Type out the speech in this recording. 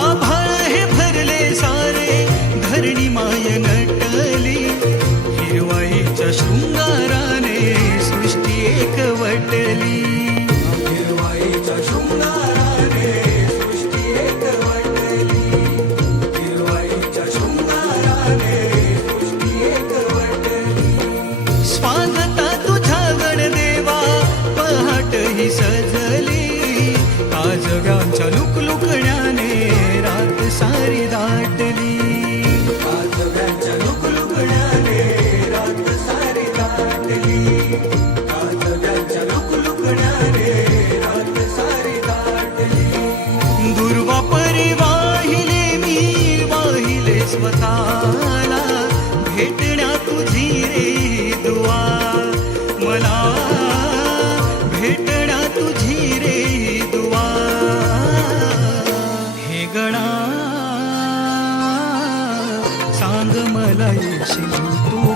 आभाळ हे भरले सारे धरणी माय नटली हिरवाईच्या शृंगाराने सृष्टी एकवटली हिरवाईच्या शृंगाराने सृष्टी एकवटली हिरवाईच्या शृंगाराने सृष्टी एकवटली स्वागता तुझ्या गणदेवा पहाट ही सजली काजव्यांच्या लुकलुकण्याने रात सारी दाटली काजव्यांच्या लुकलुकण्याने रात सारी दाटली काजव्यांच्या लुकलुकण्याने रात सारी दाटली दुर्वा परी वाहिले मी वाहिले स्वतःला भेटण्या तुझी रे दुआ मला भेटण्या तुझी रे दुआ हे गणा सांग मला येशील तू